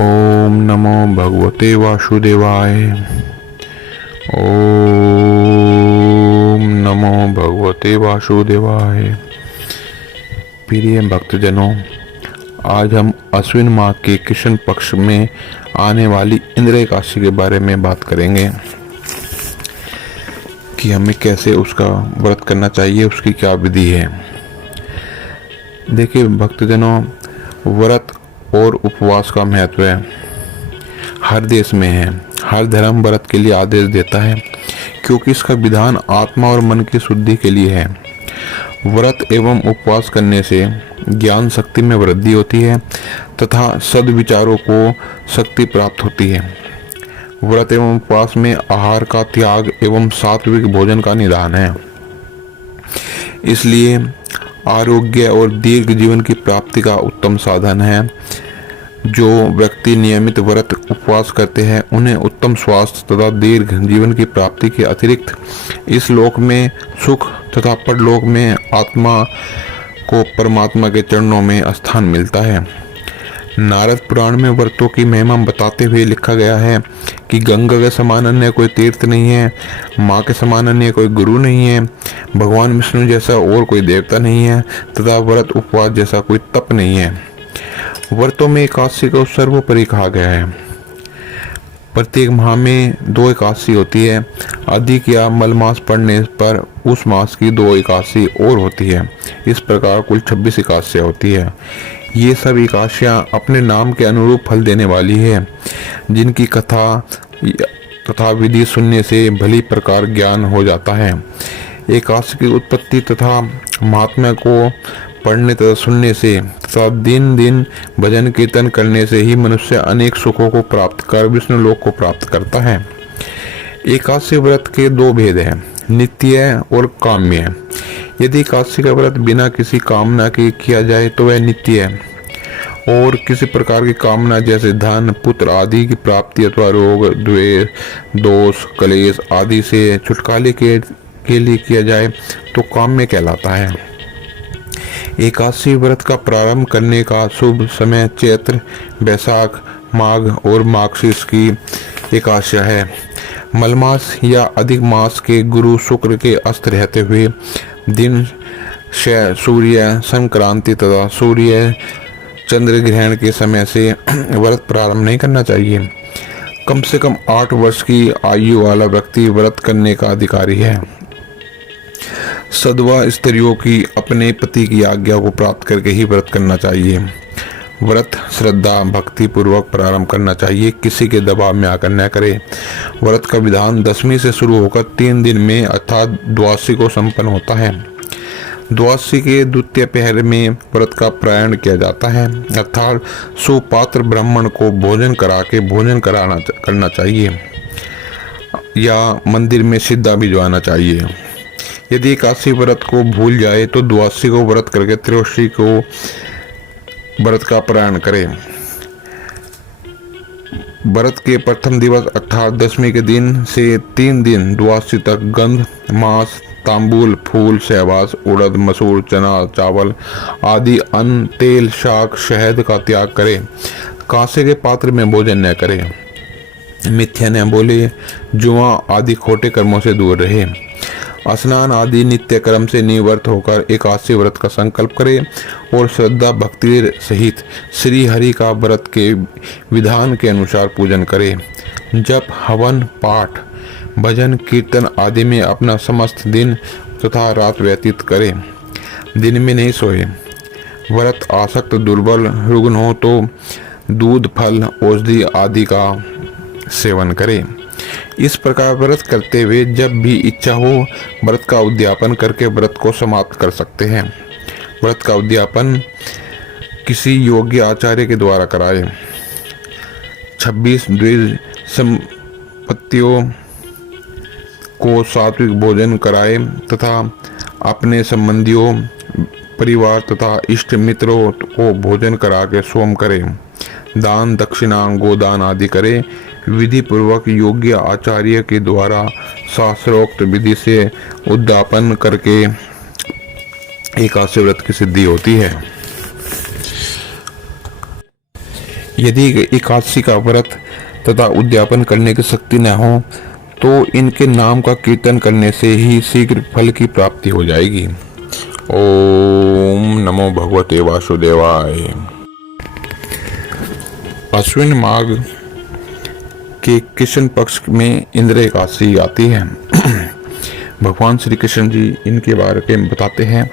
ओम नमो भगवते वासुदेवाय। ओम नमो भगवते वासुदेवाय। प्रिय भक्तजनों, आज हम अश्विन माह के कृष्ण पक्ष में आने वाली इंद्र एकादशी के बारे में बात करेंगे कि हमें कैसे उसका व्रत करना चाहिए, उसकी क्या विधि है। देखिए भक्तजनों, व्रत और उपवास का महत्व हर देश में है। हर धर्म व्रत के लिए आदेश देता है क्योंकि इसका विधान आत्मा और मन की शुद्धि के लिए है। व्रत एवं उपवास करने से ज्ञान शक्ति में वृद्धि होती है तथा सद्विचारों को शक्ति प्राप्त होती है। व्रत एवं उपवास में आहार का त्याग एवं सात्विक भोजन का निदान है। इसलिए आरोग्य और दीर्घ जीवन की प्राप्ति का उत्तम साधन है। जो व्यक्ति नियमित व्रत उपवास करते हैं उन्हें उत्तम स्वास्थ्य तथा दीर्घ जीवन की प्राप्ति के अतिरिक्त इस लोक में सुख तथा परलोक में आत्मा को परमात्मा के चरणों में स्थान मिलता है। नारद पुराण में व्रतों की महिमा बताते हुए लिखा गया है कि गंगा के समान अन्य कोई तीर्थ नहीं है, माँ के समान अन्य कोई गुरु नहीं है, भगवान विष्णु जैसा और कोई देवता नहीं है तथा व्रत उपवास जैसा कोई तप नहीं है। व्रतों में एकादशी को सर्वोपरि कहा गया है। प्रत्येक माह में 2 एकादशी होती है। अधिक या मलमास पड़ने पर उस मास की 2 एकादशी और होती है। इस प्रकार कुल 26 एकादशियाँ होती है। ये सब एकादशियाँ अपने नाम के अनुरूप फल देने वाली है, जिनकी कथा तथा विधि सुनने से भली प्रकार ज्ञान हो जाता है। एकादशी की उत्पत्ति तथा महात्म्य को पढ़ने तथा सुनने से तथा दिन दिन भजन कीर्तन करने से ही मनुष्य अनेक सुखों को प्राप्त कर विष्णु लोक को प्राप्त करता है। एकादशी व्रत के 2 भेद हैं, नित्य और काम्य। यदि एकादशी का व्रत बिना किसी कामना के किया जाए तो वह नित्य है, और किसी प्रकार की कामना जैसे धन पुत्र आदि की प्राप्ति अथवा रोग द्वेष दोष कलेश आदि से छुटकारे के लिए किया जाए तो काम्य कहलाता है। एकादशी व्रत का प्रारंभ करने का शुभ समय चैत्र वैशाख माघ और माघशीर्ष की एकादशी है। मलमास या अधिक मास के गुरु शुक्र के अस्त रहते हुए दिन सूर्य संक्रांति तथा सूर्य चंद्र ग्रहण के समय से व्रत प्रारंभ नहीं करना चाहिए। कम से कम 8 वर्ष की आयु वाला व्यक्ति व्रत करने का अधिकारी है। सधवा स्त्रियों की अपने पति की आज्ञा को प्राप्त करके ही व्रत करना चाहिए। व्रत श्रद्धा भक्ति पूर्वक प्रारंभ करना चाहिए, किसी के दबाव में आकर न करे। व्रत का विधान 10वीं से शुरू होकर 3 दिन में अर्थात द्वादशी को संपन्न होता है। द्वादशी के द्वितीय पहर में व्रत का प्रायण किया जाता है, अर्थात सुपात्र ब्राह्मण को भोजन करना चाहिए या मंदिर में सिद्धा भिजवाना चाहिए। यदि एकादशी व्रत को भूल जाए तो द्वादशी को व्रत करके त्रयोदशी को व्रत का प्रायण करें। व्रत के प्रथम दिवस अर्थात 10वीं के दिन से 3 दिन द्वादशी तक गंध मांस तांबूल फूल सहवास उड़द मसूर चना चावल आदि अन्न तेल शाक शहद का त्याग करें। कांसे के पात्र में भोजन न करें। मिथ्या न बोले, जुआ आदि खोटे कर्मों से दूर रहे। स्नान आदि नित्य कर्म से निवृत्त होकर एकादशी व्रत का संकल्प करें और श्रद्धा भक्ति सहित श्री हरि का व्रत के विधान के अनुसार पूजन करें। जप हवन पाठ भजन कीर्तन आदि में अपना समस्त दिन तथा रात व्यतीत करें। दिन में नहीं सोए। व्रत आसक्त दुर्बल रुग्ण हो तो दूध फल औषधि आदि का सेवन करें। इस प्रकार व्रत करते हुए जब भी इच्छा हो व्रत का उद्यापन करके व्रत को समाप्त कर सकते हैं। व्रत का उद्यापन किसी योग्य आचार्य के द्वारा कराएं। 26 द्विज संपत्तियों को सात्विक भोजन कराएं तथा अपने संबंधियों परिवार तथा इष्ट मित्रों को भोजन करा के सोम करें। दान दक्षिणा गोदान आदि करें। विधि पूर्वक योग्य आचार्य के द्वारा शास्त्रोक्त विधि से उद्यापन करके एकादशी व्रत की सिद्धि होती है। यदि एकादशी का व्रत तथा उद्यापन करने की शक्ति न हो तो इनके नाम का कीर्तन करने से ही शीघ्र फल की प्राप्ति हो जाएगी। ओम नमो भगवते वासुदेवाय। अश्विन माघ के कृष्ण पक्ष में इंद्र एकादशी आती है। भगवान श्री कृष्ण जी इनके बारे में बताते हैं।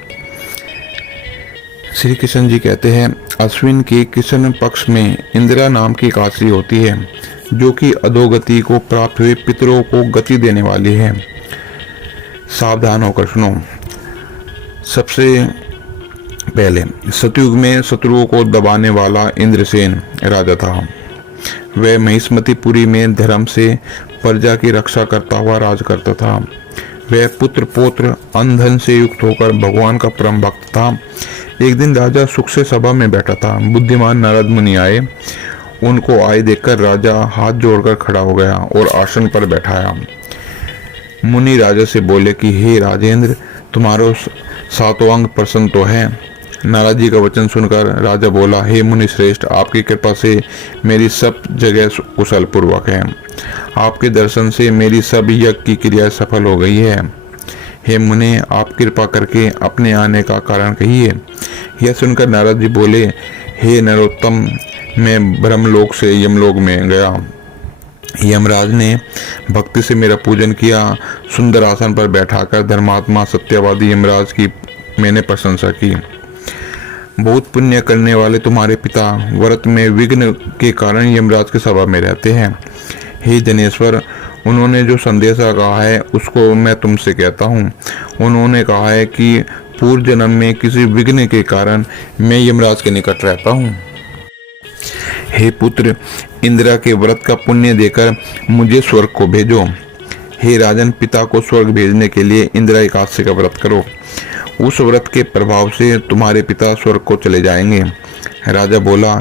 श्री कृष्ण जी कहते हैं, अश्विन के कृष्ण पक्ष में इंदिरा नाम की एकादशी होती है, जो कि अधोगति को प्राप्त हुए पितरों को गति देने वाली है। सावधान होकर सुनो। सबसे पहले सतयुग में शत्रुओं को दबाने वाला इंद्रसेन राजा था। वह महिष्मतिपुरी में धर्म से प्रजा की रक्षा करता हुआ राज करता था। वह पुत्र पौत्र अंधन से युक्त होकर भगवान का परम भक्त था। एक दिन राजा सुख से सभा में बैठा था। बुद्धिमान नारद मुनि आए। उनको आए देखकर राजा हाथ जोड़कर खड़ा हो गया और आसन पर बैठाया। मुनि राजा से बोले कि हे राजेंद्र, तुम्हारा सातों अंग प्रसन्न तो है। नारद जी का वचन सुनकर राजा बोला, हे मुनि श्रेष्ठ, आपकी कृपा से मेरी सब जगह कुशल पूर्वक है। आपके दर्शन से मेरी सब यज्ञ की क्रिया सफल हो गई है। हे मुनि, आप कृपा करके अपने आने का कारण कहिए। यह सुनकर नारद जी बोले, हे नरोत्तम, मैं ब्रह्मलोक से यमलोक में गया। यमराज ने भक्ति से मेरा पूजन किया। सुंदर आसन पर बैठाकर धर्मात्मा सत्यवादी यमराज की मैंने प्रशंसा की। बहुत पुण्य करने वाले तुम्हारे पिता व्रत में विघ्न के कारण यमराज की सभा में रहते हैं। हे जनेश्वर, उन्होंने जो संदेशा कहा है उसको मैं तुमसे कहता हूँ। उन्होंने कहा है कि पूर्व जन्म में किसी विघ्न के कारण मैं यमराज के निकट रहता हूँ। हे पुत्र, इंदिरा के व्रत का पुण्य देकर मुझे स्वर्ग को भेजो। हे राजन, पिता को स्वर्ग भेजने के लिए इंदिरा एकादशी का व्रत करो। उस व्रत के प्रभाव से तुम्हारे पिता स्वर्ग को चले जाएंगे। राजा बोला,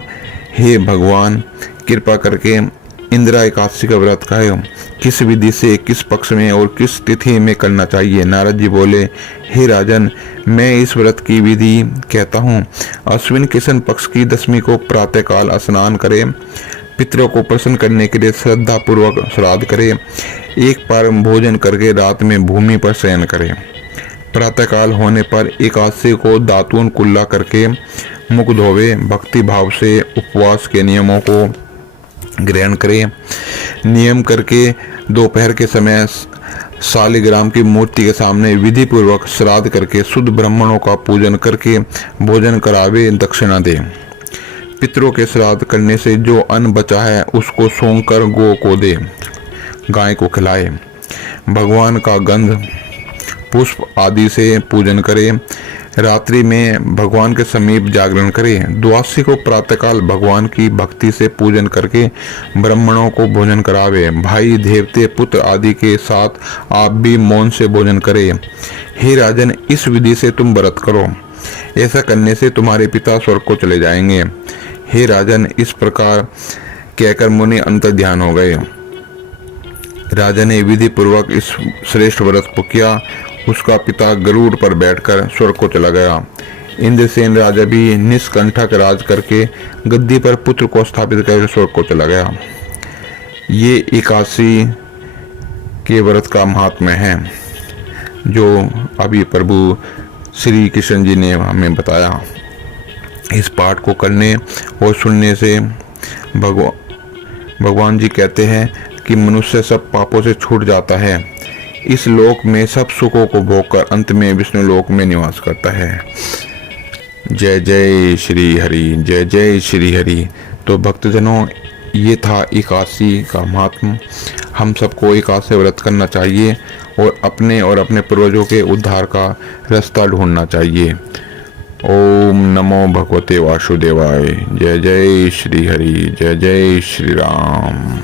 हे भगवान, कृपा करके इंदिरा एकादशी का व्रत कहो। किस विधि से, किस पक्ष में और किस तिथि में करना चाहिए? नारद जी बोले, हे राजन, मैं इस व्रत की विधि कहता हूँ। अश्विन कृष्ण पक्ष की दशमी को प्रातःकाल स्नान करें। पितरों को प्रसन्न करने के लिए श्रद्धा पूर्वक श्राद्ध करें। एक बार भोजन करके रात में भूमि पर शयन करें। प्रातःकाल होने पर एकादशी को दातून कुल्ला करके मुख धोवे। भक्ति भाव से उपवास के नियमों को ग्रहण करें। नियम करके दोपहर के समय शालिग्राम की मूर्ति के सामने विधि पूर्वक श्राद्ध करके शुद्ध ब्राह्मणों का पूजन करके भोजन करावे, दक्षिणा दे। पितरों के श्राद्ध करने से जो अन्न बचा है उसको सोंकर गौ को दे, गाय को खिलाए। भगवान का गंध पुष्प आदि से पूजन करे। रात्रि में भगवान के समीप जागरण करें। द्वादशी को प्रातःकाल भगवान की भक्ति से पूजन करके ब्राह्मणों को भोजन करावे। भाई, देवते, पुत्र आदि के साथ आप भी मौन से भोजन करें। हे राजन, इस विधि से तुम व्रत करो। ऐसा करने से तुम्हारे पिता स्वर्ग को चले जाएंगे। हे राजन, इस प्रकार कहकर मुनि अंतर्ध्यान हो गए। राजा ने विधि पूर्वक इस श्रेष्ठ व्रत को किया। उसका पिता गरुड़ पर बैठकर स्वर्ग को चला गया। इंद्रसेन राजा भी निष्कंठक राज करके गद्दी पर पुत्र को स्थापित कर स्वर्ग को चला गया। ये एकादशी के व्रत का महात्म्य है जो अभी प्रभु श्री कृष्ण जी ने हमें बताया। इस पाठ को करने और सुनने से भगवान जी कहते हैं कि मनुष्य सब पापों से छूट जाता है। इस लोक में सब सुखों को भोगकर अंत में विष्णु लोक में निवास करता है। जय जय श्री हरि, जय जय श्री हरि। तो भक्तजनों, ये था एकादशी का महात्म। हम सबको एकादशी व्रत करना चाहिए और अपने पूर्वजों के उद्धार का रास्ता ढूंढना चाहिए। ओम नमो भगवते वासुदेवाय। जय जय श्री हरि, जय जय श्री राम।